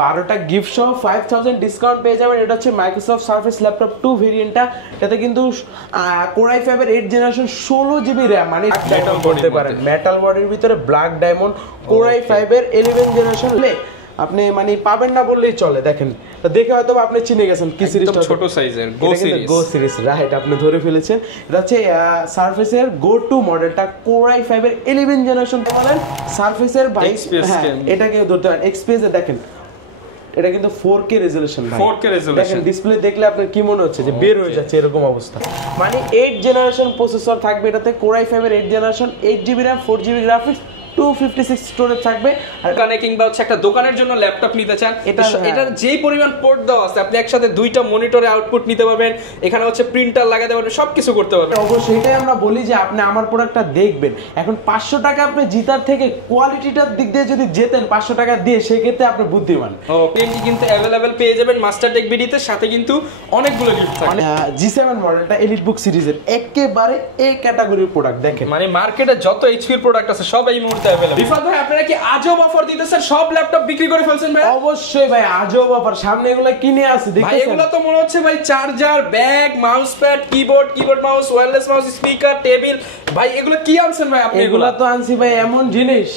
12টা gift সহ 5000 discount পেয়ে যাবেন। এটা হচ্ছে মাইক্রোসফট সারফেস ল্যাপটপ 2 ভেরিয়েন্টটা। এটাতে কিন্তু কোর i5 এর 8 জেনারেশন 16GB RAM, মানে মেটাল বলতে পারেন, মেটাল বডির ভিতরে ব্ল্যাক ডায়মন্ড কোর i5 এর 11 জেনারেশন। আপনি মানে পাবেন না বললেই চলে। দেখেন দেখে হয়তো আপনি চিনে গেছেন কি সিরিজটা, ছোট সাইজের গো সিরিজ, রাইট, আপনি ধরে ফেলেছেন। এটা হচ্ছে সারফেসের গো টু মডেলটা কোর i5 এর 11 জেনারেশন বলেন সারফেসের 22, হ্যাঁ এটাকে ধরতে পারেন এক্সপিএস। দেখেন এটা কিন্তু 4K রেজোলিউশন ভাই, 4K রেজোলিউশন। দেখেন ডিসপ্লে দেখলে আপনার কি মনে হচ্ছে যে বের হয়ে যাচ্ছে এরকম অবস্থা। মানে 8 জেনারেশন প্রসেসর থাকবে এটাতে, কোর i5 এর 8 generation, 8GB RAM, 4GB graphics, 256 storage থাকবে। আর কানে কিংবা হচ্ছে একটা দোকানের জন্য ল্যাপটপ নিতে চান, এটার যেই পরিমাণ পোর্ট দেওয়া আছে আপনি একসাথে দুইটা মনিটরে আউটপুট নিতে পারবেন, এখানে হচ্ছে প্রিন্টার লাগাতে পারবেন, সবকিছু করতে পারবেন। অবশ্যই এটাই আমরা বলি যে আপনি আমার প্রোডাক্টটা দেখবেন। এখন 500 টাকা আপনি জিতার থেকে কোয়ালিটিটার দিক দিয়ে যদি জেতেন 500 টাকা দিয়ে, সেক্ষেত্রে আপনি বুদ্ধিমান। এমনি কিন্তু অ্যাভেলেবল পেয়ে যাবেন মাস্টারটেক বিডিতে, সাথে কিন্তু অনেকগুলো গিফট থাকে। G7 মডেলটা এলিট বুক সিরিজের একেবারে এ ক্যাটাগরির প্রোডাক্ট। দেখেন মানে মার্কেটে যত এইচপি প্রোডাক্ট আছে সব এই মুহূর্তে অ্যাভেলেবল। রিফাত ভাই আপনারা কি আজব অফার দিতেছেন? সব ল্যাপটপ বিক্রি করে ফেলছেন ভাই? অবশ্যই ভাই, আজব অফার। সামনে এগুলো কিনে আছে দেখেন ভাই, এগুলো তো মনে হচ্ছে ভাই charger, bag, mouse pad, keyboard mouse, wireless mouse, speaker, table. ভাই এগুলো কি আনছেন ভাই আপনি? এগুলো তো আনছি ভাই এমন জিনিস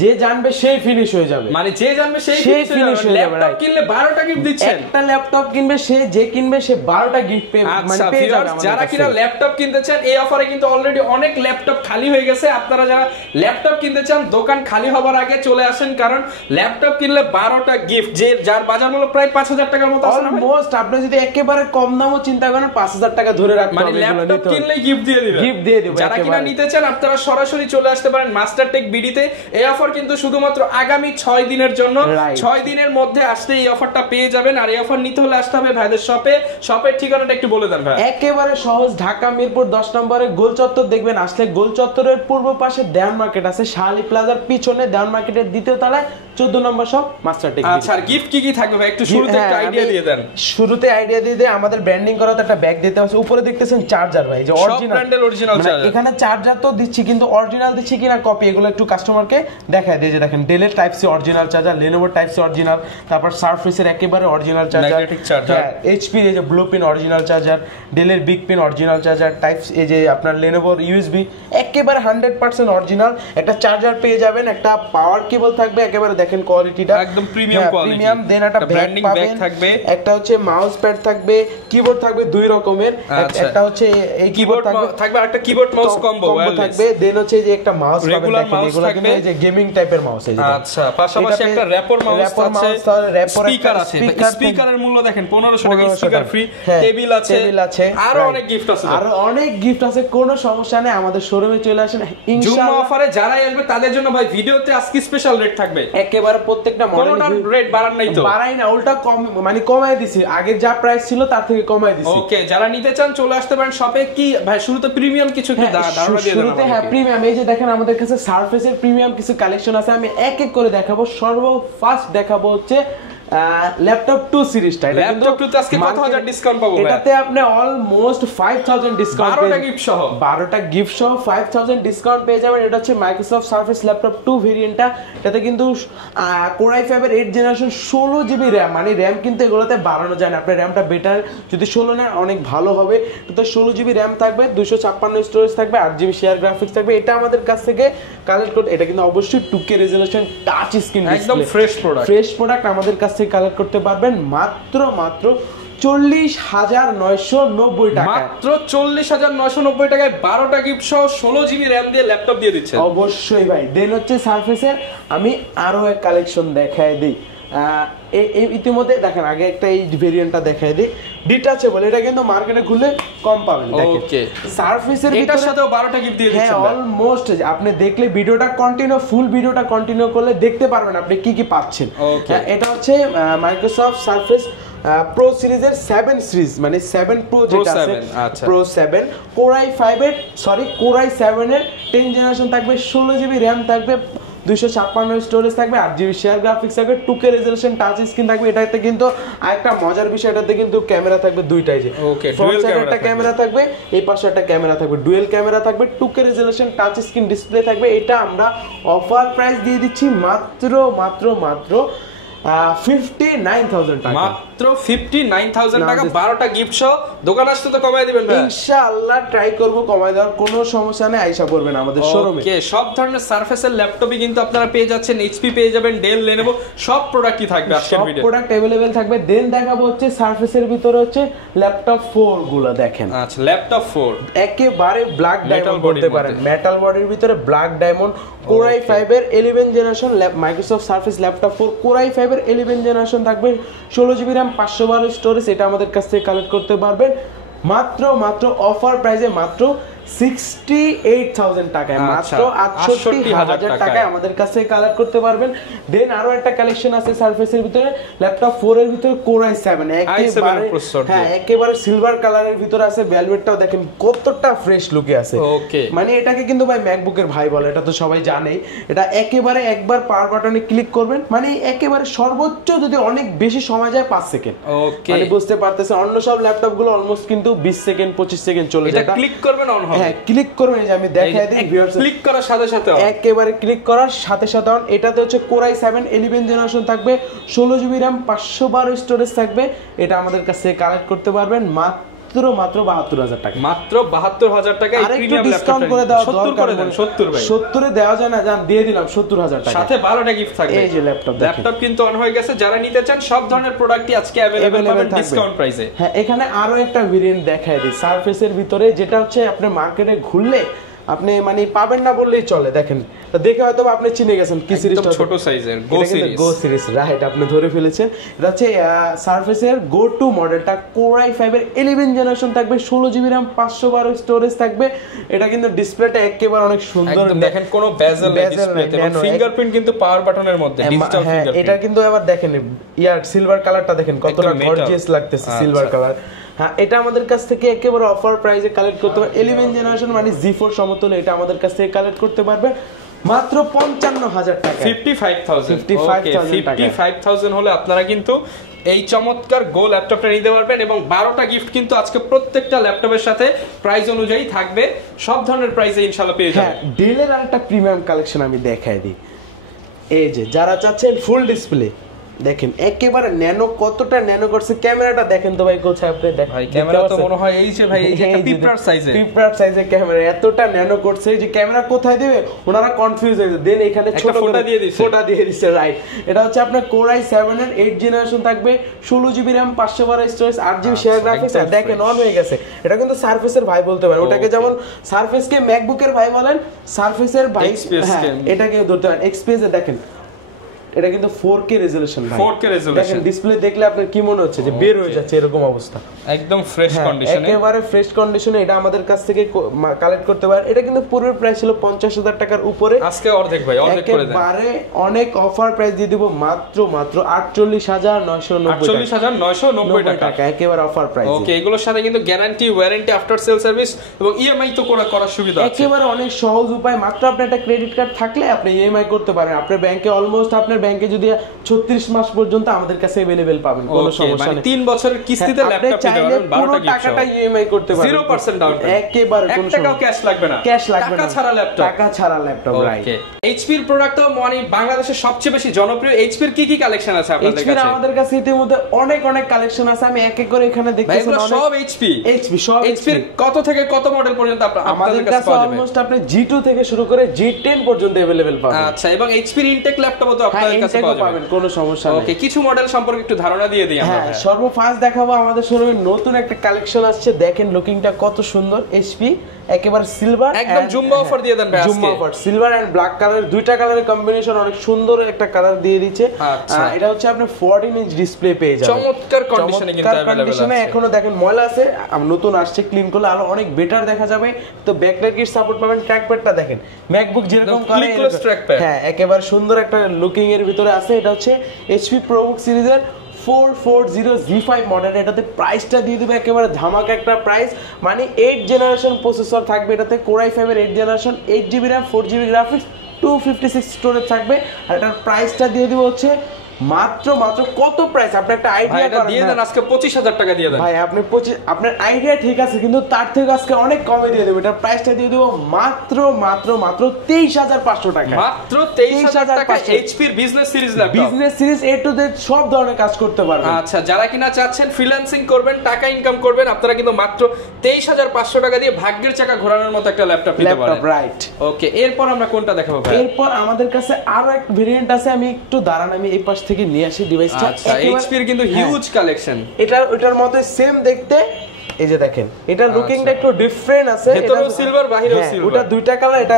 যে জানবে সেই ফিনিশ হয়ে যাবে, মানে যে জানবে সেই ফিনিশ হয়ে যাবে। ল্যাপটপ কিনলে 12টা গিফট দিচ্ছেন। একটা ল্যাপটপ কিনবে যে কিনবে সে 12টা গিফট পেয়ে যাবে। যারা কিনা ল্যাপটপ কিনতে চান এই অফারে কিন্তু অলরেডি অনেক ল্যাপটপ খালি হয়ে গেছে। আপনারা যারা ল্যাপটপ কিনতে চান দোকান খালি হবার আগে চলে আসেন, কারণ ল্যাপটপ কিনলে 12টা গিফট, যার বাজার মূল্য প্রায় 5000 টাকার মতো আছে। অলমোস্ট আপনি যদি একেবারে কম দামও চিন্তা করেন 5000 টাকা ধরে রাখতে হবে, মানে ল্যাপটপ কিনলেই গিফট দিয়ে দিবেন। যারা কিনা নিতে চান আপনারা সরাসরি চলে আসতে পারেন মাস্টারটেক বিডিতে। এই অফার কিন্তু শুধুমাত্র আগামী 6 দিনের জন্য। 6 দিনের মধ্যে আসলে এই অফারটা পেয়ে যাবেন। আর এই অফার নিতে হলে আসতে হবে ভাইদের শপের ঠিকানাটা একটু বলে দেন ভাই। একেবারে সহজ, ঢাকা মিরপুর 10 নম্বরে গোল চত্বর দেখবেন। আসলে গোল চত্বরের পূর্ব পাশে দেওয়ান মার্কেট আছে, শাহালি প্লাজার পিছনে দেওয়ান মার্কেটের দ্বিতীয় তলায় 14 নম্বর শপ মাস্টারটেক। আচ্ছা, আর গিফট কি থাকবে ভাই একটু শুরুতে একটা আইডিয়া দিয়ে দেন। শুরুতে আইডিয়া দিয়ে দেন, আমাদের ব্র্যান্ডিং করা তো একটা ব্যাগ দিতে হবে। উপরে দেখতেছেন চার্জার ভাই, যে অরিজিনাল ব্র্যান্ডের অরিজিনাল চার্জার। এখানে চার্জার তো দিচ্ছি, কিন্তু অরিজিনাল দিচ্ছি কিনা কপি এগুলো একটু কাস্টমারকে দেখায় দিয়ে। যে দেখেন ডেলের টাইপ সি অরিজিনাল চার্জার, লেনোভোর টাইপ সি অরিজিনাল, তারপর সারফেসের একেবারে অরিজিনাল চার্জার, এইচপি এর যে ব্লু পিন অরিজিনাল চার্জার, ডেলের big pin original charger, type এই যে আপনার লেনোভোর ইউএসবি একেবারে 100% অরিজিনাল একটা চার্জার পেয়ে যাবেন। একটা পাওয়ার কেবল থাকবে, একেবারে দেখেন কোয়ালিটিটা একদম প্রিমিয়াম কোয়ালিটি। দেন একটা ব্র্যান্ডিং ব্যাগ থাকবে, একটা হচ্ছে মাউস প্যাড থাকবে, কিবোর্ড থাকবে দুই রকমের, একটা হচ্ছে এই কিবোর্ড থাকবে আর একটা কিবোর্ড মাউস কম্বো থাকবে। দেন হচ্ছে যে একটা মাউস পাবেন, দেখেন এগুলো কিন্তু এই যে গেমিং টাইপের মাউস। এই যে আচ্ছা, পাশাপাশি একটা র‍্যাপর মাউস আছে, স্পিকার আছে। স্পিকারের মূল্য দেখেন 1500 টাকা, স্পিকার ফ্রি, টেবিল আছে, আরো অনেক গিফট আছে। আরো অনেক গিফট আছে, কোনো সমস্যা নেই, আমাদের শোরুমে চলে আসেন ইনশাআল্লাহ। অফারে যারাই আসবে তাদের জন্য ভাই ভিডিওতে আজকে স্পেশাল রেট থাকবে। একেবারে প্রত্যেকটা মডেল রেট বাড়ান নাই তো? বাড়াই না, উল্টা কম, মানে কমায় দিছি। আগে যা প্রাইস ছিল তার থেকে কমায় দিছি। ওকে, যারা নিতে চান চলে আসতে পারেন শপে। কি ভাই শুরুতে প্রিমিয়াম কিছু কি ধারণা দিয়ে দেন? শুরুতে হ্যাঁ প্রিমিয়াম, এই যে দেখেন আমাদের কাছে সারফেসের প্রিমিয়াম কিছু কালেকশন আছে, আমি এক এক করে দেখাবো। ফার্স্ট দেখাবো হচ্ছে ল্যাপটপ 2 সিরিজটা। এটা কিন্তু ল্যাপটপ 2 তে আজকে কত হাজার ডিসকাউন্ট পাবো ভাই? এটাতে আপনি অলমোস্ট 5000 ডিসকাউন্ট, 12টা গিফট সহ 5000 ডিসকাউন্ট পেয়ে যাবেন। এটা হচ্ছে মাইক্রোসফট সারফেস ল্যাপটপ 2 ভেরিয়েন্টটা। এটাতে কিন্তু কোর i5 এর 8 জেনারেশন 16GB RAM, মানে RAM কিন্তু এগুলোতে বাড়ানো যায় না। আপনার RAMটা বেটার যদি 16 নেন অনেক ভালো হবে। তো 16GB RAM থাকবে, 256 স্টোরেজ থাকবে, 8GB শেয়ার গ্রাফিক্স থাকবে। এটা আমাদের কাছ থেকে কালেক্ট করতে, এটা কিন্তু অবশ্যই 2K resolution touch screen display, একদম ফ্রেশ প্রোডাক্ট আমাদের কাছ থেকে কালেক্ট করতে পারবেন মাত্র 40,990 টাকা। মাত্র 40,990 টাকায় 12টা গিফট সহ 16GB RAM দিয়ে ল্যাপটপ দিয়ে দিচ্ছে। অবশ্যই ভাই। দেন হচ্ছে সারফেসের আমি আরো এক কালেকশন দেখায় দিই। ইতিমধ্যে দেখেন আগে একটা এই ভেরিয়েন্টটা দেখায় দিই, ডিটাচেবল। এটা কিন্তু মার্কেটে খুলে কম পাবেন। দেখেন সারফেসের এটার সাথেও 12টা গিফট দিয়ে দিচ্ছেন। হ্যাঁ, অলমোস্ট আপনি দেখলে ভিডিওটা ফুল ভিডিওটা কন্টিনিউ করলে দেখতে পারবেন আপনি কি কি পাচ্ছেন। এটা হচ্ছে মাইক্রোসফট সারফেস প্রো সিরিজের 7 সিরিজ, মানে 7 প্রো যেটা আছে, প্রো 7 কোর i5 এর কোর i7 এর 10 জেনারেশন থাকবে, 16GB RAM থাকবে, 256 স্টোরেজ থাকবে, 8GB শেয়ার গ্রাফিক্স থাকবে, 2K রেজোলিউশন টাচ স্ক্রিন থাকবে। এটাতে কিন্তু আরেকটা মজার বিষয়, এটাতে কিন্তু ক্যামেরা থাকবে দুইটাই, যে ফ্রন্ট সাইডে একটা ক্যামেরা থাকবে, এই পাশে একটা ক্যামেরা থাকবে, ডুয়াল ক্যামেরা থাকবে, 2K resolution touch screen display থাকবে। এটা আমরা অফার প্রাইস দিয়ে দিচ্ছি মাত্র 59,000 টাকা, মাত্র 59,000 টাকা, 12টা গিফট সহ। দোকান আসতে তো কমায় দিবেন ভাই? ইনশাআল্লাহ ট্রাই করব কমায় দেওয়ার, কোনো সমস্যা নেই, আইসা পড়বেন আমাদের শোরুমে। ওকে, সব ধরনের সারফেসের ল্যাপটপই কিন্তু আপনারা পেয়ে যাচ্ছেন, এইচপি পেয়ে যাবেন, ডেল, লেনোভো, সব প্রোডাক্টই থাকবে আজকের ভিডিও, সব প্রোডাক্ট अवेलेबल থাকবে। দেন দেখাবো হচ্ছে সারফেসের ভিতরে হচ্ছে ল্যাপটপ 4 গুলো দেখেন। আচ্ছা, ল্যাপটপ 4 একেবারে ব্ল্যাক ডায়মন্ড বলতে পারেন, মেটাল বডির ভিতরে ব্ল্যাক ডায়মন্ড, কোর i5 এর 11 generation Microsoft surface laptop 4, core i5 এর 11 জেনারেশন থাকবে, 16GB RAM, 512 স্টোরেজ। এটা আমাদের কাছ থেকে কালেক্ট করতে পারবেন মাত্র অফার প্রাইসে মাত্র 68,000 টাকায়, মাত্র 68,000 টাকায় আমাদের কাছে কালেক্ট করতে পারবেন। দেন আরো একটা কালেকশন আছে সারফেসের ভিতরে, ল্যাপটপ 4 এর ভিতরে কোর i7 একেবারে সিলভার কালারের ভিতরে আছে, ভেলভেটটাও দেখেন কতটা ফ্রেশ লুকে আছে। ওকে, মানে এটাকে কিন্তু ভাই ম্যাকবুকের ভাই বলে, এটা তো সবাই জানেই। এটা একেবারে একবার পাওয়ার বাটনে ক্লিক করবেন, মানে একেবারে সর্বোচ্চ যদি অনেক বেশি সময় যায় 5 সেকেন্ড। ওকে, মানে বুঝতে পারতেছেন, অন্য সব ল্যাপটপ গুলো অলমোস্ট কিন্তু 20 সেকেন্ড 25 সেকেন্ড চলে যায়। এটা ক্লিক করবেন অন হবে। হ্যাঁ, ক্লিক করবেন, এই যে আমি দেখাই দিই ভিউয়ার্স, ক্লিক করার সাথে সাথে একেবারে ক্লিক করার সাথে সাথে অন। এটাতে হচ্ছে কোর i7 11 জেনারেশন থাকবে, 16GB RAM, 512 স্টোরেজ থাকবে। এটা আমাদের কাছে কালেক্ট করতে পারবেন মাত্র 72,000 টাকা, মাত্র 72,000 টাকা। এই প্রিমিয়াম ল্যাপটপ করে দাও, 70 করে দেন, 70 ভাই, 70 এ দেওয়া যায় না, জান দিয়ে দিলাম 70,000 টাকা, সাথে 12টা গিফট থাকবে। এই যে ল্যাপটপ কিন্তু অন হয়ে গেছে, যারা নিতে চান সব ধরনের প্রোডাক্টই আজকে अवेलेबल পাবেন ডিসকাউন্ট প্রাইসে। হ্যাঁ, এখানে আরো একটা ভেরিয়েন্ট দেখাই দিই সারফেসের ভিতরে, যেটা হচ্ছে আপনি মার্কেটে ঘুরলে আপনি মানে পাবেন না বললেই চলে। দেখেন, দেখে হয়তো আপনি চিনে গেছেন কি সিরিজটা, ছোট সাইজের গো সিরিজ, রাইট, আপনি ধরে ফেলেছেন। এটা হচ্ছে সারফেসের গো টু মডেলটা, কোর i5 এর 11 জেনারেশন থাকবে, 16GB RAM, 512 স্টোরেজ থাকবে। এটা কিন্তু ডিসপ্লেটা একেবারে অনেক সুন্দর, দেখেন কোনো বেজেল ডিসপ্লেতে, এবং ফিঙ্গারপ্রিন্ট কিন্তু পাওয়ার বাটনের মধ্যে ডিজিটাল ফিঙ্গারপ্রিন্ট। এটা কিন্তু আবার দেখেন সিলভার কালারটা দেখেন কতটা গর্জিয়াস লাগতেছে, সিলভার কালার। হ্যাঁ, এটা আমাদের কাছ থেকে একেবারে অফার প্রাইসে কালেক্ট করতে পারবে, 11 জেনারেশন মানে G4 সমতুল্য। এটা আমাদের কাছ থেকে কালেক্ট করতে পারবে মাত্র 55,000 টাকা, 55,000 হলে আপনারা কিন্তু এই চমৎকার গো ল্যাপটপটা নিতে পারবেন। এবং 12টা গিফট কিন্তু আজকে প্রত্যেকটা ল্যাপটপের সাথে প্রাইস অনুযায়ী থাকবে, সব ধরনের প্রাইসে ইনশাআল্লাহ পেয়ে যাবেন। হ্যাঁ, ডেলের আরেকটা প্রিমিয়াম কালেকশন আমি দেখাই দিই। এই যে যারা চাচ্ছেন ফুল ডিসপ্লে, দেখেন একেবারে ন্যানো, কতটা ন্যানো করছে। ক্যামেরাটা দেখেন তো ভাই, কোথায় আপনি দেখেন, ভাই ক্যামেরা তো মনে হয় এই যে ভাই এই যে একটা পিঁপড়ার সাইজের ক্যামেরা, এতটা ন্যানো করছে যে ক্যামেরা কোথায় দিবে ওনারা কনফিউজ হয়ে যায়। দেন এখানে ছোট ফোটা দিয়ে দিচ্ছে, রাইট। এটা হচ্ছে আপনার কোর i7 এর 8 জেনারেশন থাকবে, 16GB RAM, 512 storage, 8GB share graphics. দেখেন অন হয়ে গেছে। এটা কিন্তু সারফেসের ভাই বলতে পারেন, ওটাকে যেমন সারফেসকে ম্যাকবুকের ভাই বলেন, সারফেসের ভাই এটাকে ধরতে পারেন এক্সপিএস। দেখেন এটা কিন্তু 4K রেজোলিউশন ভাই, 4K রেজোলিউশন। দেখেন ডিসপ্লে দেখলে আপনার কি মনে হচ্ছে যে বের হয়ে যাচ্ছে এরকম অবস্থা, একদম ফ্রেশ কন্ডিশনে, একেবারে ফ্রেশ কন্ডিশনে। এটা আমাদের কাছ থেকে কালেক্ট করতে পারেন। এটা কিন্তু পূর্বের প্রাইস ছিল 50,000 টাকার উপরে, আজকে অর্ধেক ভাই, অর্ধেক করে দেন, একেবারে অনেক অফার প্রাইস দিয়ে দিব মাত্র 48,990 টাকা, একেবারে অফার প্রাইস। ওকে, এগুলোর সাথে কিন্তু guarantee, warranty, after sale service এবং ইএমআই তো করার সুবিধা আছে, একেবারে অনেক সহজ উপায়। মাত্র আপনার একটা ক্রেডিট কার্ড থাকলে আপনি ইএমআই করতে পারেন। আপনার ব্যাংকে অলমোস্ট আপনার ব্যাংকে যদি 36 মাস পর্যন্ত আমাদের কাছে अवेलेबल পাবেন, কোনো সমস্যা নেই। 3 বছরের কিস্তিতে ল্যাপটপ পেতে পারবেন, 12টা গিফট টাকাটা ইএমআই করতে পারবেন, 0% ডাউন পেমেন্ট, একেবারে কোনো টাকাও ক্যাশ লাগবে না, টাকা ছাড়া ল্যাপটপ, রাইট। এইচপি এর প্রোডাক্ট তো মানে বাংলাদেশের সবচেয়ে বেশি জনপ্রিয়। এইচপি এর কি কালেকশন আছে আপনাদের কাছে? এইচপি এর আমাদের কাছে ইতিমধ্যে অনেক কালেকশন আছে, আমি এক এক করে এখানে দেখতেছি। সব এইচপি সব এইচপি এর কত থেকে কত মডেল পর্যন্ত আপনাদের কাছে পাওয়া যাবে? অলমোস্ট আপনি G2 থেকে শুরু করে G10 পর্যন্ত अवेलेबल পাবেন। আচ্ছা, এবং এইচপি এর ইনটেক ল্যাপটপও তো আপনাদের কাছে পাওয়া যাবে, কোনো সমস্যা নেই। ওকে, কিছু মডেল সম্পর্কে একটু ধারণা দিয়ে দিই আমরা। হ্যাঁ, সর্বফার্স্ট দেখাবো আমাদের শোরুমে নতুন একটা কালেকশন আসছে। দেখেন লুকিংটা কত সুন্দর, এইচপি একেবারে সিলভার, একদম জুম্বা অফার দিয়ে দেন ভাই আজকে। জুম্বা offer, silver and black colour, দুইটা কালারের কম্বিনেশন, অনেক সুন্দর একটা কালার দিয়ে দিয়েছে। এটা হচ্ছে আপনি 14 ইঞ্চ ডিসপ্লে পেয়ে যাবেন, চমৎকার কন্ডিশনে কিন্তু अवेलेबल আছে। এখনো দেখেন ময়লা আছে, নতুন আসছে, ক্লিন করলে আরো অনেক বেটার দেখা যাবে। তো ব্যাকলাইট কিট সাপোর্ট পাবেন। ট্র্যাকপ্যাডটা দেখেন ম্যাকবুক যেরকম করে, হ্যাঁ একেবারে সুন্দর একটা লুকিং এর ভিতরে আছে। এটা হচ্ছে এইচপি প্রোবুক সিরিজের 440G5 মডেল। এটাতে প্রাইসটা দিয়ে দেবে একেবারে ধামাকা একটা প্রাইস, মানে 8 জেনারেশন প্রসেসর থাকবে এটাতে, কোর i5 এর 8 generation, 8GB RAM, 4GB graphics, 256 storage থাকবে। আর এটার প্রাইসটা দিয়ে দিব হচ্ছে মাত্র কত প্রাইস আপনি একটা আইডিয়া করেন দিয়ে দেন আজকে 25000 টাকা দিয়ে দেন ভাই আপনি আপনার আইডিয়া ঠিক আছে কিন্তু তার থেকে আজকে অনেক কমে দিয়ে দেব এটা প্রাইসটা দিয়ে দেব মাত্র 23500 টাকা মাত্র 23000 টাকা এইচপি এর business series laptop business series A to Z সব ধরনের কাজ করতে পারবেন আচ্ছা যারা কিনা চাচ্ছেন ফ্রিল্যান্সিং করবেন টাকা ইনকাম করবেন আপনারা কিন্তু মাত্র 23500 টাকা দিয়ে ভাগ্যের চাকা ঘোরানোর মতো একটা ল্যাপটপ নিতে পারেন রাইট ওকে এরপর আমরা কোনটা দেখাবো ভাই এরপর আমাদের কাছে আরো এক ভেরিয়েন্ট আছে আমি একটু দাঁড়ান আমি এই পাশ থেকে নিয়ে আসি ডিভাইসটা আচ্ছা এইচপি এর কিন্তু হিউজ কালেকশন এটার মতো সেম দেখতে এই যে দেখেন এটা লুকিংটা একটু ডিফারেন্ট আছে ভিতরেও সিলভার বাইরেও সিলভার ওটা দুইটা কালার এটা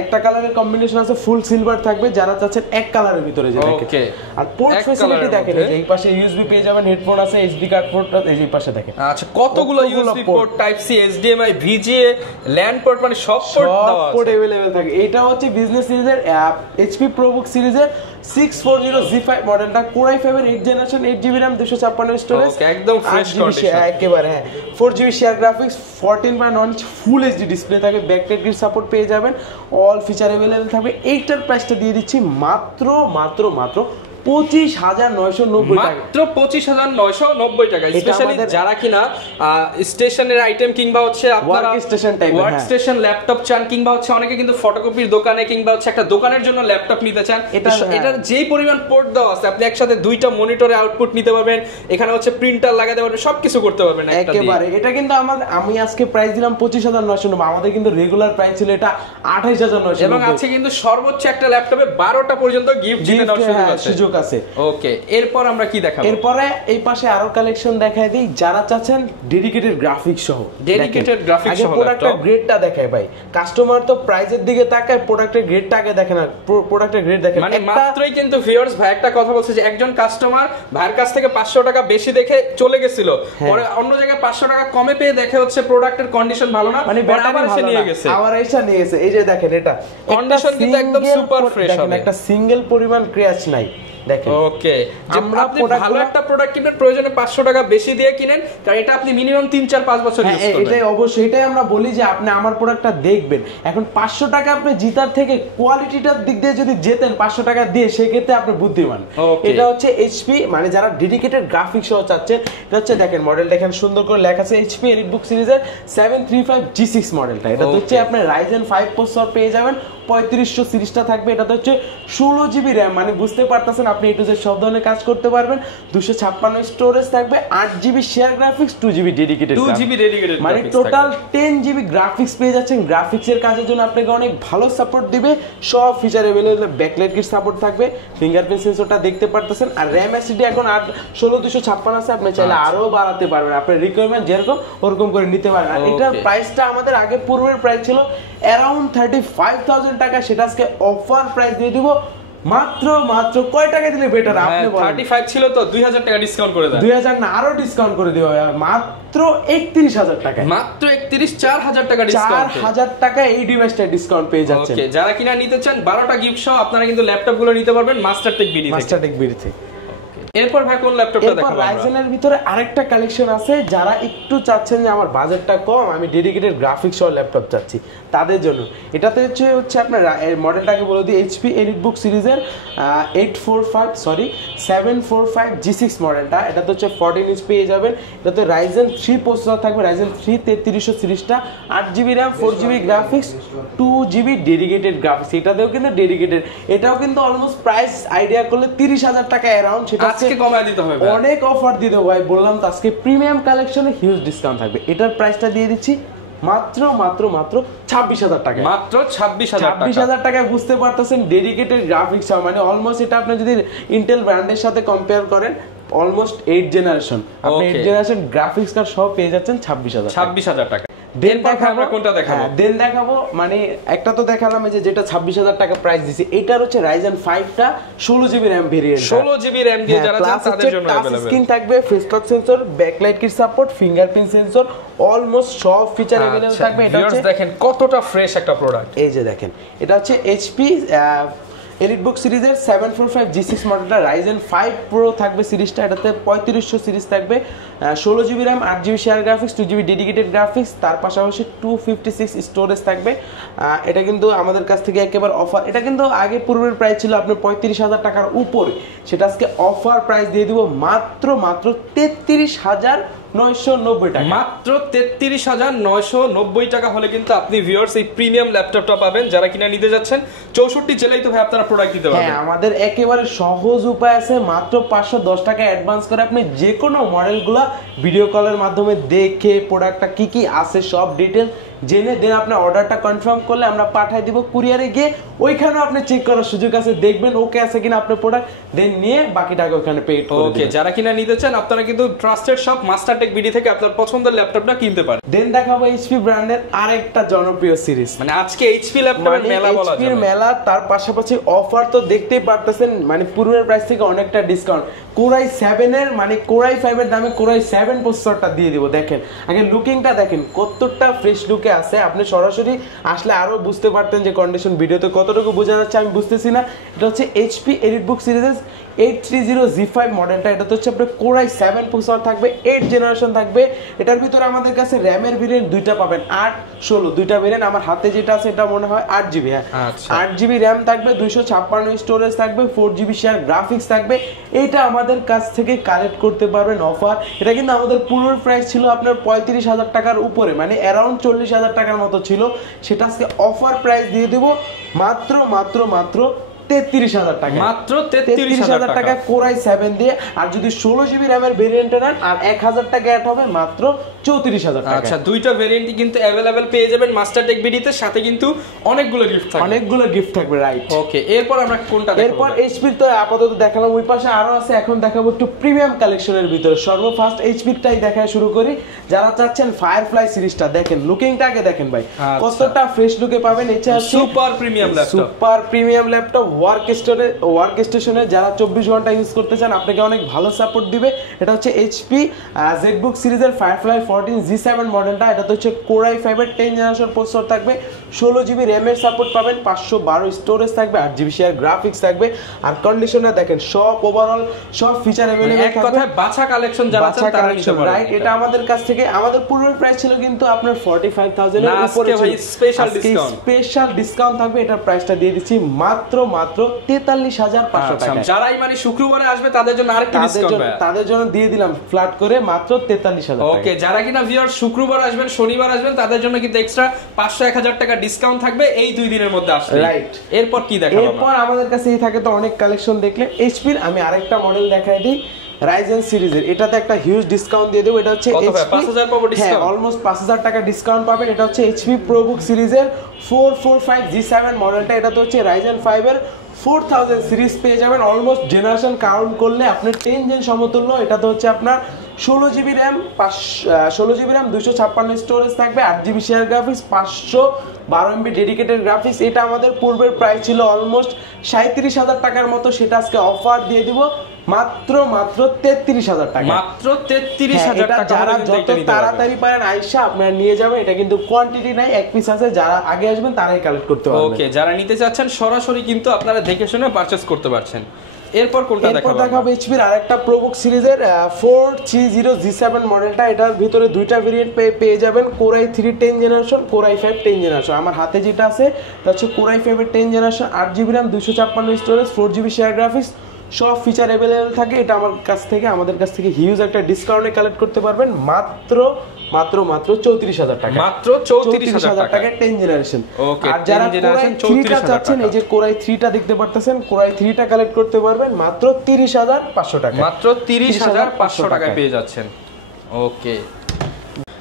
একটা কালারের কম্বিনেশন আছে ফুল সিলভার থাকবে যারা চাচ্ছেন এক কালারের ভিতরে যে দেখেন ওকে আর পোর্ট ফ্যাসিলিটি দেখেন এই পাশে ইউএসবি পেয়ে যাবেন হেডফোন আছে এসডি কার্ড পোর্ট এই পাশে দেখেন আচ্ছা কতগুলো USB port type C HDMI VGA LAN port মানে সব পোর্ট দেওয়া আছে পোর্ট अवेलेबल থাকে এটা হচ্ছে বিজনেস সিরিজের এইচপি প্রোবুক সিরিজের 640Z5 মডেলটা কোর i5 এর 8th generation 8GB RAM 256 storage একদম ফ্রেশ কন্ডিশন একেবারে হ্যাঁ 4GB share graphics 14.1 inch full HD display থাকে ব্যাকলাইট গ্রিড সাপোর্ট পেয়ে যাবেন অল ফিচার अवेलेबल থাকবে এইটার প্রাইসটা দিয়ে দিচ্ছি মাত্র 25990 টাকা মাত্র 25990 টাকা স্পেশালি যারা কিনা স্টেশনের আইটেম কিংবা হচ্ছে আপনারা ওয়ার্ক স্টেশন ল্যাপটপ চান কিংবা হচ্ছে অনেকে কিন্তু ফটোকপির দোকানে কিংবা হচ্ছে একটা দোকানের জন্য ল্যাপটপ নিতে চান এটার যেই পরিমাণ পোর্ট দেওয়া আছে আপনি একসাথে দুইটা মনিটরে আউটপুট নিতে পারবেন এখানে হচ্ছে প্রিন্টার লাগাতে পারবেন সবকিছু করতে পারবেন একটা দিয়ে একেবারে এটা কিন্তু আমি আজকে প্রাইস দিলাম 25990 আমাদের কিন্তু রেগুলার প্রাইস ছিল এটা 28990 এবং আছে কিন্তু সর্বোচ্চ একটা ল্যাপটপে 12টা পর্যন্ত গিফট দিতে দেওয়ার সুযোগ আছে ওকে এরপর আমরা কি দেখাবো এরপরে এই পাশে আরো কালেকশন দেখায় দেই যারা চাচ্ছেন ডেডিকেটেড গ্রাফিক্স সহ প্রোডাক্টের গ্রেডটা দেখায় ভাই কাস্টমার তো প্রাইসের দিকে তাকায় প্রোডাক্টের গ্রেডটা আগে দেখে না প্রোডাক্টের গ্রেড দেখে মানে মাত্রই কিন্তু ভিউয়ার্স ভাই একটা কথা বলছে যে একজন কাস্টমার ভাইয়ের কাছ থেকে 500 টাকা বেশি দেখে চলে গেছিল পরে অন্য জায়গায় 500 টাকা কমে পেয়ে দেখে হচ্ছে প্রোডাক্টের কন্ডিশন ভালো না মানে আবার এসে নিয়ে গেছে এই যে দেখেন এটা কন্ডিশন কিন্তু একদম সুপার ফ্রেশ হবে একটা সিঙ্গেল পরিমাণ ক্র্যাশ নাই দেখেন ওকে আমরা ভালো একটা প্রোডাক্ট কিনবেন প্রয়োজনে 500 টাকা বেশি দিয়ে কিনেন কারণ এটা আপনি মিনিমাম 3-4-5 বছর ইউজ করবেন এটাই অবশ্যই এটাই আমরা বলি যে আপনি আমার প্রোডাক্টটা দেখবেন এখন 500 টাকা আপনি জিতার থেকে কোয়ালিটিটার দিক দিয়ে যদি জেতেন 500 টাকা দিয়ে সেই ক্ষেত্রে আপনি বুদ্ধিমান এটা হচ্ছে এইচপি মানে যারা ডেডিকেটেড গ্রাফিক্স সহ চাচ্ছেন এটা হচ্ছে দেখেন মডেলটা এখানে সুন্দর করে লেখা আছে এইচপি এলিটবুক সিরিজের 735G6 মডেলটা এটা হচ্ছে আপনি Ryzen 5 প্রসেসর পেয়ে যাবেন 3500 সিরিজটা থাকবে এটাতে হচ্ছে 16GB RAM মানে বুঝতে পারতেছেন আপনি এ টু জেড সব ধরনের কাজ করতে পারবেন 256 স্টোরেজ থাকবে 8GB share graphics 2GB dedicated মানে টোটাল 10GB গ্রাফিক্স পেয়ে যাচ্ছেন গ্রাফিক্সের কাজের জন্য আপনাকে অনেক ভালো সাপোর্ট দিবে সব feature available backlight grid support থাকবে ফিঙ্গারপ্রিন্ট সেন্সরটা দেখতে পারতেছেন আর RAM SSD এখন 16256 আছে আপনি চাইলে আরো বাড়াতে পারবেন আপনার রিকোয়ারমেন্ট যেরকম ওরকম করে নিতে পারেন আর এটার প্রাইসটা আমাদের আগে পূর্বের প্রাইস ছিল অ্যারাউন্ড 35000 টাকা সেটা আজকে অফার প্রাইস দিয়ে দিব মাত্র কয় টাকা দিলে বেটার আপনি বলেন 35 ছিল তো 2000 টাকা ডিসকাউন্ট করে দেন 2000 না আরো ডিসকাউন্ট করে দিও মাত্র 31000 টাকা মাত্র 4000 টাকা ডিসকাউন্ট 4000 টাকা এই ডিভাইসটা ডিসকাউন্ট পেয়ে যাচ্ছেন ওকে যারা কিনা নিতে চান 12টা গিফট সহ আপনারা কিন্তু ল্যাপটপ গুলো নিতে পারবেন মাস্টারটেক বিডি থেকে এরপর ভাই কোন ল্যাপটপটা দেখাবো আমরা Ryzen এর ভিতরে আরেকটা কালেকশন আছে যারা একটু চাচ্ছেন যে আমার বাজেটটা কম আমি ডেডিকেটেড গ্রাফিক্স সহ ল্যাপটপ চাচ্ছি তাদের জন্য এটাতে হচ্ছে আপনার মডেলটাকে বলে দিই HP এলিটবুক সিরিজের 745G6 মডেলটা এটাতে হচ্ছে 14 ইঞ্চ পেয়ে যাবেন এটাতে Ryzen 3 প্রসেসর থাকবে Ryzen 3 3300 সিরিজটা 8GB RAM 4GB graphics 2GB dedicated graphics এটাতেও কিন্তু ডেডিকেটেড এটাও কিন্তু অলমোস্ট প্রাইস আইডিয়া করলে 30000 টাকা অ্যারাউন্ড সেটা আজকে কমায় দিতে হবে অনেক অফার দিতে ভাই বললাম তো আজকে প্রিমিয়াম কালেকশনে হিউজ ডিসকাউন্ট থাকবে এটার প্রাইসটা দিয়ে দিচ্ছি মাত্র 26000 টাকা মাত্র 26000 টাকায় বুঝতে পারতেছেন ডেডিকেটেড গ্রাফিক্স মানে অলমোস্ট এটা আপনি যদি ইন্টেল ব্র্যান্ডের সাথে কম্পেয়ার করেন অলমোস্ট 8 জেনারেশন আপনি 8 জেনারেশন গ্রাফিক্স কার্ড সহ পেয়ে যাচ্ছেন 26000 টাকা দেন আমরা কোনটা দেখাবো দেন দেখাবো মানে একটা তো দেখালাম এই যে যেটা 26000 টাকা প্রাইস দিছি এটার হচ্ছে Ryzen 5 টা 16GB RAM variant 16GB RAM দিয়ে যারা চান তাদের জন্য अवेलेबल স্ক্রিন থাকবে face lock sensor backlight kit support fingerprint sensor almost সব ফিচার अवेलेबल থাকবে এটা হচ্ছে দেখেন কতটা ফ্রেশ একটা প্রোডাক্ট এই যে দেখেন এটা হচ্ছে HP এলিটবুক সিরিজের 745 G6 মডেলটা রাইজেন 5 প্রো থাকবে সিরিজটা, এটাতে 3500 সিরিজ থাকবে, 16GB RAM, 8GB share graphics, 2GB dedicated graphics, তার পাশাপাশি 256 স্টোরেজ থাকবে। এটা কিন্তু আমাদের কাছ থেকে একেবারে অফার, এটা কিন্তু আগে পূর্বের প্রাইস ছিল আপনার 35,000 টাকার উপরে, সেটা আজকে অফার প্রাইস দিয়ে দিব মাত্র 33,990 টাকা। মাত্র 33,990 টাকা হলে কিন্তু আপনি ভিউয়ার্স এই প্রিমিয়াম ল্যাপটপটা পাবেন। যারা কিনা নিতে যাচ্ছেন 64 জেলায় তো ভাই আপনারা প্রোডাক্ট দিতে পারবেন। হ্যাঁ, আমাদের একেবারে সহজ উপায় আছে, মাত্র 510 টাকা অ্যাডভান্স করে আপনি যে কোনো মডেলগুলো ভিডিও কলের মাধ্যমে দেখে প্রোডাক্টটা কি কি আছে সব ডিটেল জেনে দেন আপনার অর্ডারটা কনফার্ম করলে আমরা পাঠিয়ে দিব কুরিয়ারে গিয়ে, ওইখানেও আপনি চেক করার সুযোগ আছে, দেখবেন ওকে আছে কিনা আপনার প্রোডাক্ট, দেন নিয়ে বাকি টাকা ওখানে পে করে দিবেন। ওকে, যারা কিনা নিতে চান আপনারা কিন্তু ট্রাস্টেড শপ মাস্টারটেক বিডি থেকে আপনার পছন্দের ল্যাপটপটা কিনতে পারেন। দেন দেখাবো এইচপি ব্র্যান্ডের আরেকটা জনপ্রিয় সিরিজ, মানে আজকে এইচপি ল্যাপটপের মেলা বলা যায়। মেলা, তার পাশাপাশি অফার তো দেখতেই পারতেছেন, মানে পূর্বের প্রাইস থেকে অনেকটা ডিসকাউন্ট। কোরাই 7 এর মানে কোরাই 5 এর দামে কোরাই 7 প্রসেসরটা দিয়ে দিব। দেখেন আগে লুকিংটা দেখেন কতটা ফ্রেশ লুকে আছে, আপনি সরাসরি আসলে আরো বুঝতে পারতেন যে কন্ডিশন, ভিডিওতে কতটুকু বোঝা যাচ্ছে আমি বুঝতেছি না। এটা হচ্ছে এইচপি এলিটবুক সিরিজের 830G5 মডেলটা, এটা হচ্ছে আপনার কোরাই 7 প্রসেসর থাকবে, 8 জেনারেশন থাকবে। এটার ভিতরে আমাদের কাছে র্যামের ভেরিয়েন্ট দুইটা পাবেন, 8, 16 দুইটা ভেরিয়েন্ট। আমার হাতে যেটা আছে এটা মনে হয় 8GB। হ্যাঁ, 8GB র্যাম থাকবে, 256 স্টোরেজ থাকবে, 4GB শেয়ার গ্রাফিক্স থাকবে। এইটা আমাদের কাছ থেকে কালেক্ট করতে পারবেন অফার। এটা কিন্তু আমাদের পুরো প্রাইস ছিল আপনার 35,000 টাকার উপরে, মানে অ্যারাউন্ড 40,000 টাকার মতো ছিল, সেটা আজকে অফার প্রাইস দিয়ে দেব মাত্র 33,000 টাকা। মাত্র 33,000 টাকা কোরাই 7 দিয়ে। আর যদি 16GB র্যামের ভেরিয়েন্ট নেন আর 1,000 টাকা অ্যাড হবে মাত্র 34,000 টাকা। আচ্ছা, দুইটা ভেরিয়েন্টই কিন্তু अवेलेबल পেয়ে যাবেন মাস্টারটেক বিডিতে, সাথে কিন্তু অনেকগুলো গিফট থাকবে। অনেকগুলো গিফট থাকবে, রাইট। ওকে, এরপর আমরা কোনটা দেখাবো? এরপর এইচপির তো আপাতত দেখালাম, ওই পাশে আরো আছে, এখন দেখাবো একটু প্রিমিয়াম কালেকশনের ভিতরে। সর্বফার্স্ট এইচপিটাই দেখায় শুরু করি। যারা চাচ্ছেন ফায়ারফ্লাই সিরিজটা, দেখেন লুকিংটা আগে দেখেন ভাই, কতটা ফ্রেশ লুকে পাবেন। এটা super premium laptop, super premium laptop work স্টেশনে যারা 24 ঘন্টা ইউজ করতে চান আপনাকে অনেক ভালো সাপোর্ট দিবে। এটা হচ্ছে এইচপি জেডবুক সিরিজের ফায়ারফ্লাই 14G7 মডেলটা, এটা তো হচ্ছে কোরাই 5 এর 10 জেনারেশন প্রসেসর থাকবে, 16GB র্যামের সাপোর্ট পাবেন, 512 স্টোরেজ থাকবে, 8GB শেয়ার গ্রাফিক্স থাকবে। আর কন্ডিশনার দেখেন সব ওভারঅল সব ফিচার अवेलेबल এক কথায় বাছা কালেকশন যারা চান তারা নিতে পারেন, রাইট। এটা আমাদের কাছ থেকে, আমাদের পূর্বের প্রাইস ছিল কিন্তু আপনার 45,000 এর উপরে, স্পেশাল ডিসকাউন্ট থাকবে। এটার প্রাইসটা দিয়ে দিচ্ছি মাত্র 43,500 টাকা। যারাই মানে শুক্রবারে আসবে তাদের জন্য আরেকটা ডিসকাউন্ট, তাদের জন্য দিয়ে দিলাম ফ্ল্যাট করে মাত্র 43,000 টাকা। ওকে, যারা কিনা ভিউয়ার শুক্রবার আসবেন শনিবার আসবেন তাদের জন্য কিন্তু এক্সট্রা 500-1000 টাকা ডিসকাউন্ট থাকবে এই 2 দিনের মধ্যে আসলে, রাইট। এরপর কি দেখাবো? এরপর আমাদের কাছে এই থাকে তো অনেক কালেকশন দেখলে। এইচপির আমি আরেকটা মডেল দেখাই দিই, রাইজেন সিরিজের। এটাতে একটা হিউজ ডিসকাউন্ট দিয়ে দেব। এটা হচ্ছে এইচপি 5000 পাবো ডিসকাউন্ট, হ্যাঁ অলমোস্ট 5000 টাকা ডিসকাউন্ট পাবেন। এটা হচ্ছে এইচপি প্রোবুক সিরিজের 445G7 মডেলটা, এটা তো হচ্ছে রাইজেন 5 এর 4000 সিরিজ পেয়ে যাবেন। অলমোস্ট জেনারেশন কাউন্ট করলে আপনার 10 জেন সমতুল্য। এটা তো হচ্ছে আপনার 16GB র্যাম, 256 স্টোরেজ থাকবে, 8GB share graphics, 512 MB dedicated graphics. এটা আমাদের পূর্বের প্রাইস ছিল অলমোস্ট 37,000 টাকার মতো, সেটা আজকে অফার দিয়ে দিব মাত্র 33,000 টাকা। মাত্র 33,000 টাকা। যারা যত তাড়াতাড়ি পারেন আইসা আপনারা নিয়ে যাবেন, এটা কিন্তু কোয়ান্টিটি নাই, এক পিস আছে, যারা আগে আসবেন তারাই কালেক্ট করতে পারবেন। ওকে, যারা নিতে চাচ্ছেন সরাসরি কিন্তু আপনারা দেখে শুনে পারচেজ করতে পারছেন। এরপর কোনটা দেখাবো? দেখাবো এইচপির আরেকটা প্রোবুক সিরিজের 430G7 মডেলটা। এটার ভিতরে দুইটা ভেরিয়েন্ট পেয়ে যাবেন, কোরাই 3 10 জেনারেশন, কোরাই 5 10 জেনারেশন। আমার হাতে যেটা আছে তা হচ্ছে কোরাই 5 এর 10 generation, 8GB RAM, 256 storage, 4GB share graphics, সব ফিচার अवेलेबल থাকে। এটা আমাদের কাছ থেকে হিউজ একটা ডিসকাউন্টে কালেক্ট করতে পারবেন মাত্র 34,000 টাকা। মাত্র 34,000 টাকা 10 জেনারেশন। ওকে, আর যারা কোরাই 3টা চাচ্ছেন, এই যে কোরাই 3টা দেখতে পারতেছেন, কোরাই 3টা কালেক্ট করতে পারবেন মাত্র 30,500 টাকা। মাত্র 30,500 টাকায় পেয়ে যাচ্ছেন। ওকে,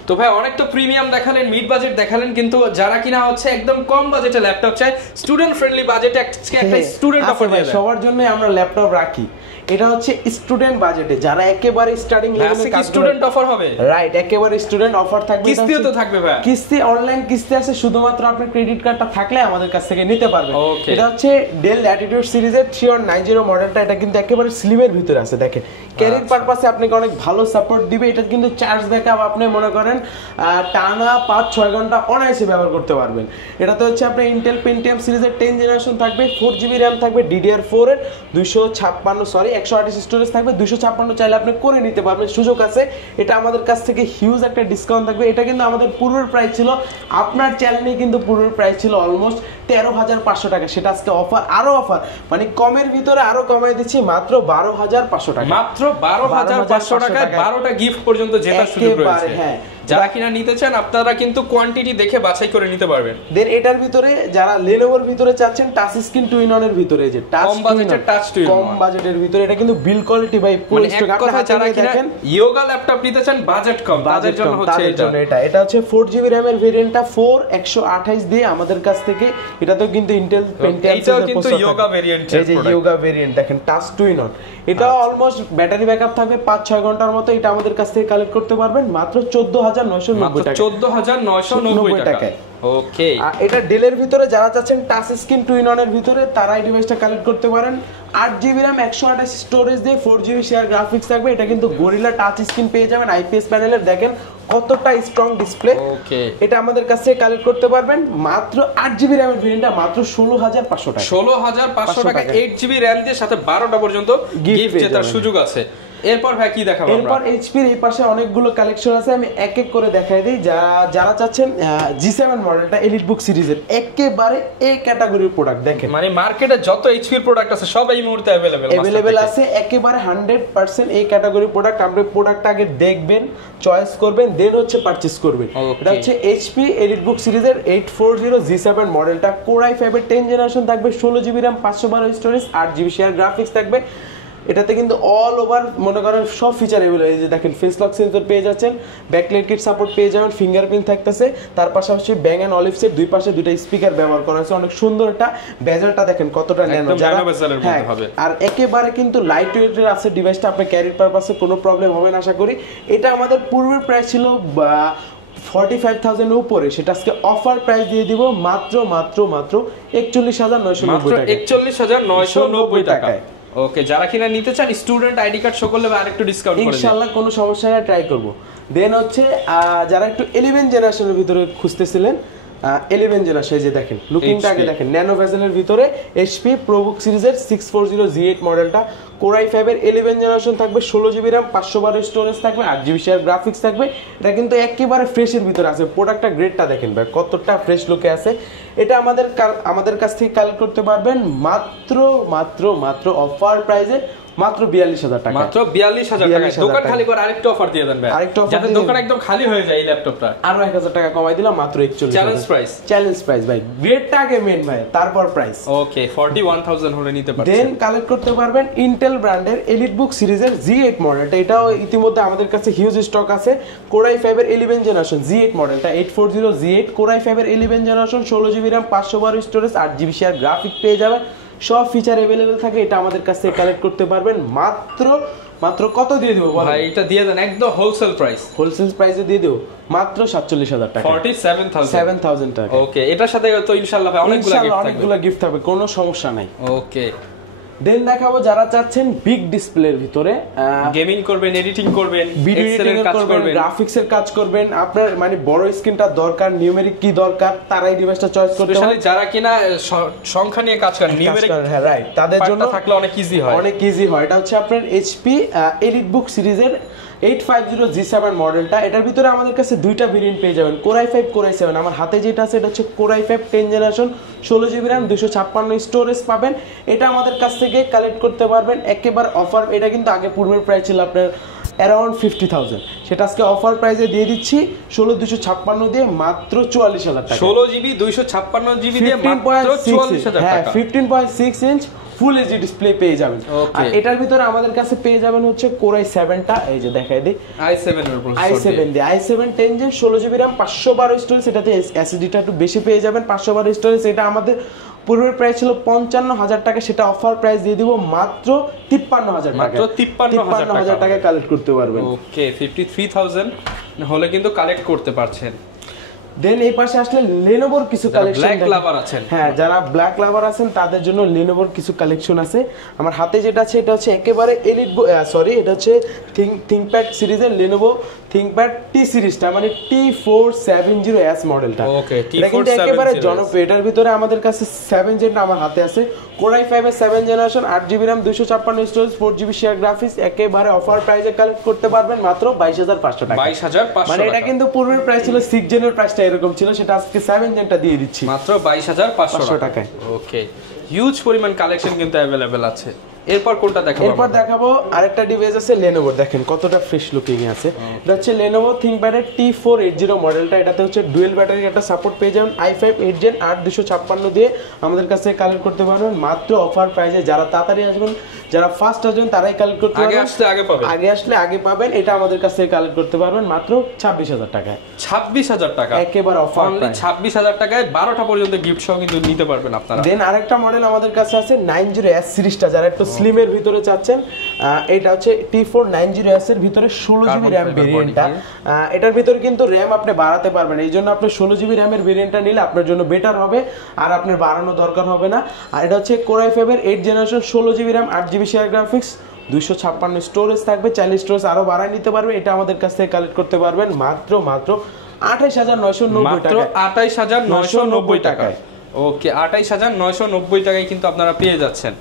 তো ভাই অনেক তো প্রিমিয়াম দেখালেন, মিড বাজেট দেখালেন, কিন্তু যারা কিনা হচ্ছে একদম কম বাজেটে ল্যাপটপ চায়, স্টুডেন্ট ফ্রেন্ডলি বাজেটে একটা স্টুডেন্ট অফার দিয়ে দেন। সবার জন্য আমরা ল্যাপটপ রাখি, এটা হচ্ছে স্টুডেন্ট বাজেটে, যারা একেবারে স্টার্টিং লেভেলে কাজ স্টুডেন্ট অফার হবে, রাইট, একেবারে স্টুডেন্ট অফার থাকবে। কিস্তিও তো থাকবে ভাই, কিস্তি অনলাইন কিস্তি আছে, শুধুমাত্র আপনার ক্রেডিট কার্ডটা থাকলে আমাদের কাছ থেকে নিতে পারবেন। এটা হচ্ছে ডেল ল্যাটিটিউড সিরিজের 3190 মডেলটা, এটা কিন্তু একেবারে স্লিমের ভিতরে আছে। দেখেন ক্যারির পারপাসে আপনাকে অনেক ভালো সাপোর্ট দিবে। এটা কিন্তু চার্জ ব্যাকআপ আপনি মনে করেন টানা 5-6 ঘন্টা অনায়াসে ব্যবহার করতে পারবেন। এটাতে হচ্ছে আপনার ইন্টেল পেন্টিয়াম সিরিজের 10 জেনারেশন থাকবে, 4GB র্যাম থাকবে, DDR4 এর 128 স্টোরেজ থাকবে, 256 চাইলে আপনি করে নিতে পারবেন, সুযোগ আছে। এটা আমাদের কাছ থেকে হিউজ একটা ডিসকাউন্ট থাকবে। এটা কিন্তু আমাদের পূর্বের প্রাইস ছিল, আপনার চ্যানেলে কিন্তু পূর্বের প্রাইস ছিল অলমোস্ট 13,500 টাকা, সেটা আজকে অফার, আরো অফার, মানে কমের ভিতরে আরো কমাই দিচ্ছি মাত্র 12,500 টাকা, মাত্র 12,500 টাকায় 12টা গিফট পর্যন্ত জেতার সুযোগ রয়েছে। হ্যাঁ, যারা কিনা নিতে চান আপনারা কিন্তু কোয়ান্টিটি দেখে বাছাই করে নিতে পারবেন। দেন এটার ভিতরে যারা লেনোভোর ভিতরে চাচ্ছেন টাচ স্ক্রিন টু ইন এর ভিতরে, যে কম বাজেটের টাচ টু ইন, কম বাজেটের ভিতরে, এটা কিন্তু বিল কোয়ালিটি বাই পুরো স্টক। আপনারা যারা কিনা ইয়োগা ল্যাপটপ নিতে চান বাজেট কম, তাদের জন্য হচ্ছে এটা হচ্ছে 4GB র‍্যাম এর ভেরিয়েন্টটা 4128 দিয়ে আমাদের কাছ থেকে। এটাতেও কিন্তু ইন্টেল পেন্টিয়াম এটাও কিন্তু ইয়োগা ভেরিয়েন্ট, এই যে ইয়োগা ভেরিয়েন্ট দেখেন টাচ টু ইন, এটা অলমোস্ট ব্যাটারি ব্যাকআপ থাকবে 5-6 ঘন্টার মতো। এটা আমাদের কাছ থেকে কালেক্ট করতে পারবেন মাত্র 14,990 টাকা, 14,990 টাকায়। ওকে, আর এটা ডেলের ভিতরে যারা চাচ্ছেন টাচ স্ক্রিন টু ইন এর ভিতরে, তারা এই ডিভাইসটা কালেক্ট করতে পারেন। 8GB র্যাম 128 স্টোরেজ দিয়ে 4GB শেয়ার গ্রাফিক্স থাকবে। এটা কিন্তু গরিলা টাচ স্ক্রিন পেয়ে যাবেন, IPS প্যানেলের, দেখেন কতটা স্ট্রং ডিসপ্লে। ওকে, এটা আমাদের কাছ থেকে কালেক্ট করতে পারবেন মাত্র 8GB র্যাম এর ভেরিয়েন্টটা মাত্র 16,500 টাকা, 16,500 টাকা 8GB র্যাম দিয়ে, সাথে 12টা পর্যন্ত গিফট জেতার সুযোগ আছে। এরপর ভাই কি দেখাবো আমরা? এরপর এইচপি এর এই পাশে অনেকগুলো কালেকশন আছে, আমি এক এক করে দেখাই দেই। যারা চাচ্ছেন G7 মডেলটা এলিট বুক সিরিজের একেবারে এই ক্যাটাগরির প্রোডাক্ট, দেখেন মানে মার্কেটে যত এইচপি এর প্রোডাক্ট আছে সব এই মুহূর্তে अवेलेबल আছে, একেবারে 100% এই ক্যাটাগরির প্রোডাক্ট। আপনি প্রোডাক্টটা আগে দেখবেন, চয়েস করবেন, দেন হচ্ছে পারচেজ করবেন। এটা হচ্ছে এইচপি এলিট বুক সিরিজের 840 G7 মডেলটা, কোর i5 এর 10 জেনারেশন থাকবে, 16GB RAM 512 storage, 8GB share graphics থাকবে। এটাতে কিন্তু অল ওভার মনে করেন সব ফিচার এগুলো, এই যে দেখেন ফেস লক সেন্সর পেয়ে যাচ্ছেন, ব্যাকলাইট কিট সাপোর্ট পেয়ে যাবেন, ফিঙ্গারপ্রিন্ট থাকতেছে, তার পাশাপাশি ব্যাং এন্ড অলিভসের দুই পাশে দুইটা স্পিকার ব্যবহার করা হয়েছে, অনেক সুন্দর একটা বেজেলটা দেখেন কতটা ন্যানো, হ্যাঁ, আর একেবারে কিন্তু লাইট ওয়েটের আছে ডিভাইসটা, আপনার ক্যারির পারপাসে কোনো প্রবলেম হবে না আশা করি। এটা আমাদের পূর্বের প্রাইস ছিল 45,000 উপরে, সেটা আজকে অফার প্রাইস দিয়ে দিব মাত্র 41,990 টাকায়। ওকে, যারা কিনা নিতে চান স্টুডেন্ট আইডি কার্ড সকলে আরেকটু ডিসকাউন্ট করে ইনশাআল্লাহ, কোনো সমস্যা নেই, ট্রাই করব। দেন হচ্ছে যারা একটু 11 জেনারেশনের ভিতরে খুঁজতেছিলেন, 11 জেনারেশন, এই যে দেখেন লুকিংটা আগে দেখেন, ন্যানো ভেজেলের ভিতরে এইচপি প্রোবুক সিরিজের 640 G8 মডেলটা, কোর i5 এর 11 জেনারেশন থাকবে, 16GB র্যাম 512 স্টোরেজ থাকবে, 8GB শেয়ার গ্রাফিক্স থাকবে। এটা কিন্তু একেবারে ফ্রেশের ভিতরে আছে, প্রোডাক্টটা গ্রেডটা দেখেন ভাই কতটা ফ্রেশ লুকে আছে। এটা আমাদের কাছ থেকে কালেক্ট করতে পারবেন মাত্র অফার প্রাইসে মাত্র 42,000 টাকা, মাত্র 42,000 টাকা। দোকান খালি করে আরেকটা অফার দিয়ে দেন ভাই, আরেকটা অফার, যাতে দোকান একদম খালি হয়ে যায় এই ল্যাপটপটা। আরো 1,000 টাকা কমাই দিলাম মাত্র 41,000। চ্যালেঞ্জ প্রাইস ভাই, গ্রেডটা আগে মেন ভাই, তারপর প্রাইস। ওকে, 41,000 হলে নিতে পারবেন। দেন কালেক্ট করতে পারবেন ইন্টেল ব্র্যান্ডের এলিট বুক সিরিজের G8 মডেলটা, এটাও ইতিমধ্যে আমাদের কাছে হিউজ স্টক আছে। কোর i5 এর 11 জেনারেশন G8 মডেলটা, 840 G8 কোর i5 এর 11 generation, 16GB RAM 512 storage, 8GB share graphic পেয়ে যাবেন, সব ফিচার अवेलेबल থাকে। এটা আমাদের কাছ থেকে কালেক্ট করতে পারবেন মাত্র কত দিয়ে দেব ভাই? এটা দিয়ে দেন একদম হোলসেল প্রাইসে দিয়ে দেব মাত্র 47,000 টাকা, 47,000 টাকা। ওকে, এটার সাথে তো ইনশাআল্লাহ ভাই অনেকগুলো গিফট থাকবে, কোনো সমস্যা নাই। ওকে, দেন দেখাবো যারা চাচ্ছেন বিগ ডিসপ্লের ভিতরে গেমিং করবেন, এডিটিং করবেন, ভিডিও এডিটিং করবেন, গ্রাফিক্সের কাজ করবেন, আপনার মানে বড় স্ক্রিনটা দরকার, নিউমেরিক কি দরকার, তারাই ডিভাইসটা চয়েস করতে হবে। স্পেশালি যারা কিনা সংখ্যা নিয়ে কাজ করেন, নিউমেরিক, হ্যাঁ রাইট, তাদের জন্য থাকলে অনেক ইজি হয়। এটা হচ্ছে আপনার এইচপি এলিট বুক সিরিজের 850 G7 মডেলটা। এটার ভিতরে আমাদের কাছে দুইটা ভেরিয়েন্ট পেয়ে যাবেন, কোর i5 কোর i7। আমার হাতে যেটা আছে এটা হচ্ছে core i5 10 generation, 16GB RAM 256 storage পাবেন। এটা আমাদের কাছ থেকে কালেক্ট করতে পারবেন একেবারে অফার। এটা কিন্তু আগে পূর্বের প্রাইস ছিল আপনার অ্যারাউন্ড 50,000, সেটা আজকে অফার প্রাইসে দিয়ে দিচ্ছি 16,256 দিয়ে মাত্র 44,000 টাকা। 16GB 256GB দিয়ে মাত্র 44,000 টাকা। 15.6 ইঞ্চ ফুল এইচডি ডিসপ্লে পেয়ে যাবেন। আর এটার ভিতরে আমাদের কাছে পেয়ে যাবেন হচ্ছে কোর i7টা, এই যে দেখাই দিই, i7 10 gen 16GB RAM 512 storage. এটাতে এসএসডিটা একটু বেশি পেয়ে যাবেন, 512 স্টোরেজ। এটা আমাদের পূর্বের প্রাইস ছিল 55,000 টাকা, সেটা অফার প্রাইস দিয়ে দিব মাত্র 53,000 টাকা। মাত্র 53,000 টাকা কালেক্ট করতে পারবেন। ওকে 53,000 হলে কিন্তু কালেক্ট করতে পারছেন। দেন এই পাশে আসলে লেনোভোর কিছু কালেকশন, ব্ল্যাক লাভার আছেন, হ্যাঁ যারা ব্ল্যাক লাভার আছেন তাদের জন্য লেনোভোর কিছকিছু কালেকশন আছে। আমার হাতে যেটা আছে এটা হচ্ছে একেবারে এলিট, সরি এটা হচ্ছে থিংকপ্যাড সিরিজের লেনোভো থিংকপ্যাড টি সিরিজটা, মানে T470S মডেলটা। এটা কিন্তু একেবারে জনপ্রিয়। এটার ভিতরে আমাদের কাছে 7 জেন আমার হাতে আছে, Core i5 এর 7 generation, 8GB RAM, 256 storage, 4GB share graphics, একেবারে অফার প্রাইসে কালেক্ট করতে পারবেন মাত্র 22,500 টাকা। 22,500 মানে এটা কিন্তু পূর্বের প্রাইস ছিল 6 জেনের প্রাইসটা এরকম ছিল, সেটা আজকে 7 জেনটা দিয়ে দিচ্ছি মাত্র 22,500 টাকায়। ওকে হিউজ পরিমাণ কালেকশন কিন্তু अवेलेबल আছে। এরপর কোনটা দেখাবো? এরপর দেখাবো আরেকটা ডিভাইস আছে লেনোভো, দেখেন কতটা ফ্রেশ লুকিং আছে। এটা হচ্ছে লেনোভো থিংকপ্যাড এর T480 মডেলটা। এটাতে হচ্ছে ডুয়েল ব্যাটারি একটা সাপোর্ট পেয়ে যাবেন, i5 8 জেন 8256 দিয়ে আমাদের কাছে কালেক্ট করতে পারবেন মাত্র অফার প্রাইসে। যারা তাড়াতাড়ি আসবেন, যারা ফার্স্ট আসবেন তারাই কালেক্ট করতে পারবেন, আগে আসলে আগে পাবেন। এটা আমাদের কাছ থেকে কালেক্ট করতে পারবেন মাত্র 26,000 টাকায়। 26,000 টাকা একেবারে অফার, 26,000 টাকায় 12টা পর্যন্ত গিফট সহ কিন্তু নিতে পারবেন আপনারা। দেন আরেকটা মডেল আমাদের কাছে আছে 90S সিরিজটা, যারা একটু স্লিমের ভিতরে চাচ্ছেন। এটা হচ্ছে T490S এর ভিতরে 16GB RAM ভেরিয়েন্টটা। এটার ভিতরে কিন্তু RAM আপনি বাড়াতে পারবেন, এই জন্য আপনি 16GB RAM এর ভেরিয়েন্টটা নিলে আপনার জন্য বেটার হবে, আর আপনার বাড়ানো দরকার হবে না। আর এটা হচ্ছে Core i5 এর 8 generation, 16GB RAM, 8GB share graphics, 256 storage থাকবে, 40 স্টোরেজ আরো বাড়ায় নিতে পারবে। এটা আমাদের কাছ থেকে কালেক্ট করতে পারবেন মাত্র 28,990 টাকা। 28,990 টাকায়। ওকে 28,990 টাকায় কিন্তু আপনারা পেয়ে যাচ্ছেন।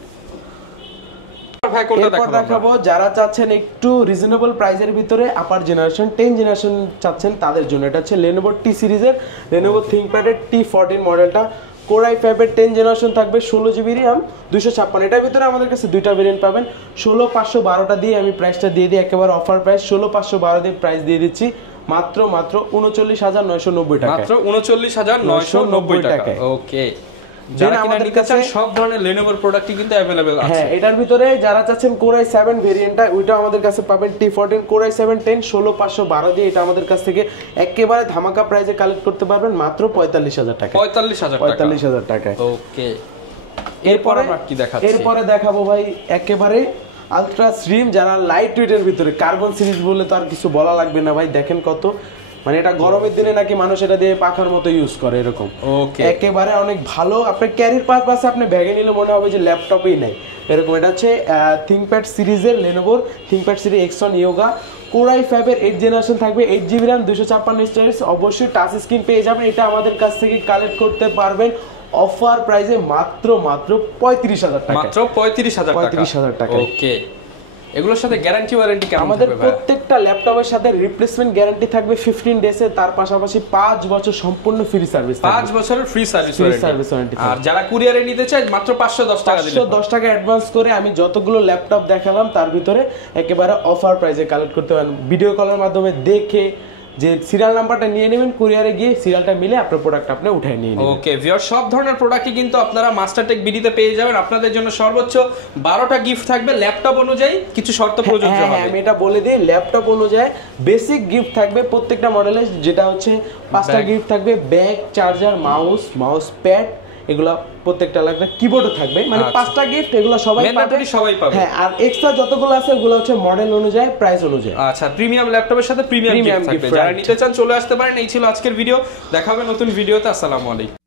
এরপর দেখাবো যারা চাচ্ছেন একটু রিজনেবল প্রাইসের ভিতরে আপার জেনারেশন 10 জেনারেশন চাচ্ছেন তাদের জন্য। এটা হচ্ছে লেনোভো টি সিরিজের লেনোভো থিংকপ্যাড এর T14 মডেলটা। Core i5 এর 10 জেনারেশন থাকবে, 16GB RAM, 256। এটার ভিতরে আমাদের কাছে দুইটা ভেরিয়েন্ট পাবেন। 16,512টা দিয়ে আমি প্রাইসটা দিয়ে দিই, একেবারে অফার প্রাইস 16,512 দিয়ে প্রাইস দিয়ে দিচ্ছি মাত্র 39,990 টাকা। মাত্র 39,990 টাকা। ওকে যারা কিনা নিতে চান সব ধরনের Lenovo প্রোডাক্টই কিন্তু अवेलेबल আছে। হ্যাঁ এটার ভিতরে যারা চাচ্ছেন Core i7 ভেরিয়েন্টটা, ওইটা আমাদের কাছে পাবেন T14 Core i7 10 16,512 দিয়ে। এটা আমাদের কাছ থেকে একেবারে ধামাকা প্রাইসে কালেক্ট করতে পারবেন মাত্র 45,000 টাকা। 45,000 টাকা। ওকে এরপর আমরা কি দেখাচ্ছি? এরপরে দেখাবো ভাই একেবারে আলট্রা স্লিম, যারা লাইট ওয়েটের ভিতরে কার্বন সিরিজ বলে তো আর কিছু বলা লাগবে না ভাই। দেখেন কত, মানে এটা গরমের দিনে নাকি মানুষ এটা দিয়ে পাখার মতো ইউজ করে এরকম। ওকে একেবারে অনেক ভালো, আপনার ক্যারির পারপাসে আপনি ব্যাগে নিলে মনে হবে যে ল্যাপটপেই নাই এরকম। এটা হচ্ছে থিংকপ্যাড সিরিজের লেনোভোর ThinkPad series X1 Yoga। Core i5 এর 8 জেনারেশন থাকবে, 8GB RAM, 256 স্টোরেজ, অবশ্যই টাচ স্ক্রিন পেয়ে যাবেন। এটা আমাদের কাছ থেকে কালেক্ট করতে পারবেন অফার প্রাইসে মাত্র 35,000 টাকা। মাত্র 35,000 টাকা। ওকে এগুলোর সাথে গ্যারান্টি ওয়ারেন্টি কেমন? আমাদের প্রত্যেকটা ল্যাপটপের সাথে রিপ্লেসমেন্ট গ্যারান্টি থাকবে 15 ডেজ এর, তার পাশাপাশি 5 বছর সম্পূর্ণ ফ্রি সার্ভিস, 5 বছরের ফ্রি সার্ভিস ওয়ারেন্টি। আর যারা কুরিয়ারে নিতে চায় মাত্র 510 টাকা দিলে, 510 টাকা অ্যাডভান্স করে আমি যতগুলো ল্যাপটপ দেখালাম তার ভিতরে একেবারে অফার প্রাইসে কালেক্ট করতে পারেন। ভিডিও কলের মাধ্যমে দেখে যে সিরিয়াল নাম্বারটা নিয়ে নেবেন, কুরিয়ারে গিয়ে সিরিয়ালটা মিলে আপনার প্রোডাক্ট আপনি উঠায় নিয়ে নেবেন। ওকে ভিউয়ার সব ধরনের প্রোডাক্টই কিন্তু আপনারা মাস্টারটেক বিডিতে পেয়ে যাবেন। আপনাদের জন্য সর্বোচ্চ 12টা গিফট থাকবে, ল্যাপটপ অনুযায়ী কিছু শর্ত প্রযোজ্য হবে। আমি এটা বলে দিই, ল্যাপটপ অনুযায়ী বেসিক গিফট থাকবে প্রত্যেকটা মডেলে, যেটা হচ্ছে 5টা গিফট থাকবে, ব্যাগ, চার্জার, মাউস প্যাড, এগুলা প্রত্যেকটা লাগবে, কিবোর্ডও থাকবে, মানে 5টা গিফট, এগুলো সবাই পাবে। হ্যাঁ আর এক্সট্রা যতগুলো আছে ওগুলো হচ্ছে মডেল অনুযায়ী, প্রাইস অনুযায়ী। আচ্ছা প্রিমিয়াম ল্যাপটপের সাথে প্রিমিয়াম গিফট থাকবে। যারা নিতে চান চলে আসতে পারেন। এই ছিল আজকের ভিডিও, দেখা হবে নতুন ভিডিওতে। আসসালামু আলাইকুম।